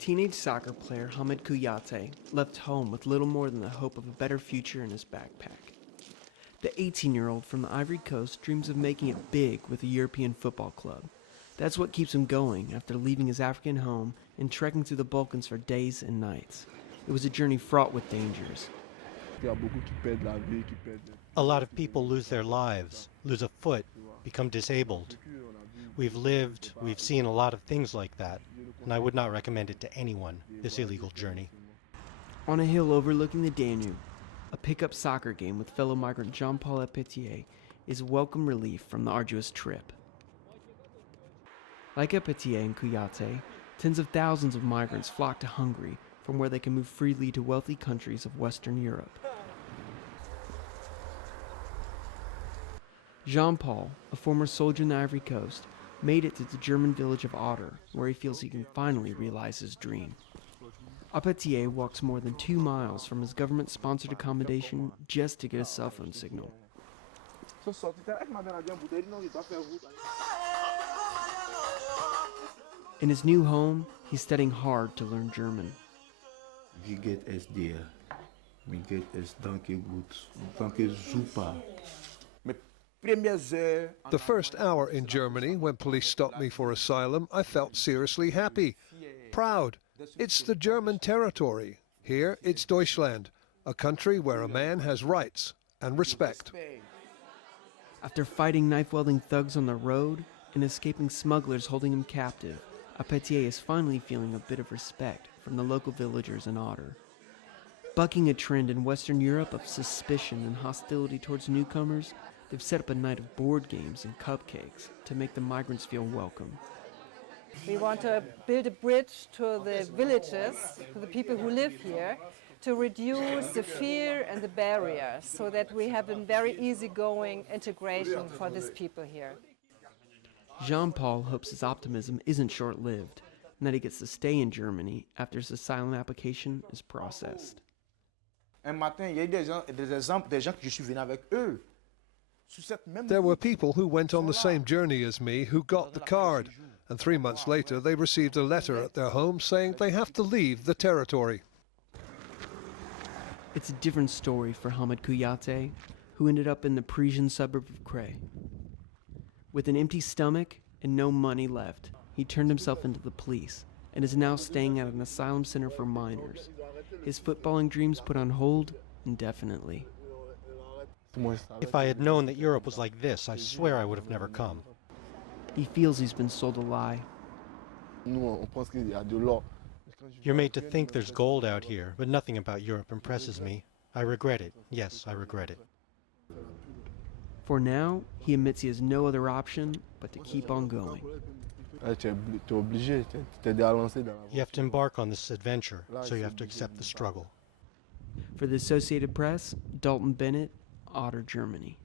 Teenage soccer player Kouyate left home with little more than the hope of a better future in his backpack. The 18-year-old from the Ivory Coast dreams of making it big with a European football club. That's what keeps him going after leaving his African home and trekking through the Balkans for days and nights. It was a journey fraught with dangers. A lot of people lose their lives, lose a foot, become disabled. We've seen a lot of things like that, and I would not recommend it to anyone, this illegal journey. On a hill overlooking the Danube, a pickup soccer game with fellow migrant Jean-Paul APETEY is welcome relief from the arduous trip. Like APETEY and Kouyate, tens of thousands of migrants flock to Hungary, from where they can move freely to wealthy countries of Western Europe. Jean-Paul, a former soldier in the Ivory Coast, made it to the German village of Otter, where he feels he can finally realize his dream. APETEY walks more than 2 miles from his government-sponsored accommodation just to get a cell phone signal. In his new home, he's studying hard to learn German. Wie geht es dir? Mir geht es danke gut. Danke super. The first hour in Germany, when police stopped me for asylum, I felt seriously happy, proud. It's the German territory. Here, it's Deutschland, a country where a man has rights and respect. After fighting knife-wielding thugs on the road and escaping smugglers holding him captive, APETEY is finally feeling a bit of respect from the local villagers in Otter. Bucking a trend in Western Europe of suspicion and hostility towards newcomers, they've set up a night of board games and cupcakes to make the migrants feel welcome. We want to build a bridge to the villages, to the people who live here, to reduce the fear and the barriers so that we have a very easygoing integration for these people here. Jean-Paul hopes his optimism isn't short-lived and that he gets to stay in Germany after his asylum application is processed. There were people who went on the same journey as me who got the card, and 3 months later they received a letter at their home saying they have to leave the territory. It's a different story for Kouyate, who ended up in the Parisian suburb of Cray. With an empty stomach and no money left, he turned himself into the police and is now staying at an asylum center for minors. His footballing dreams put on hold indefinitely. If I had known that Europe was like this, I swear I would have never come. He feels he's been sold a lie. You're made to think there's gold out here, but nothing about Europe impresses me. I regret it. Yes, I regret it. For now, he admits he has no other option but to keep on going. You have to embark on this adventure, so you have to accept the struggle. For the Associated Press, Dalton Bennett, Otter, Germany.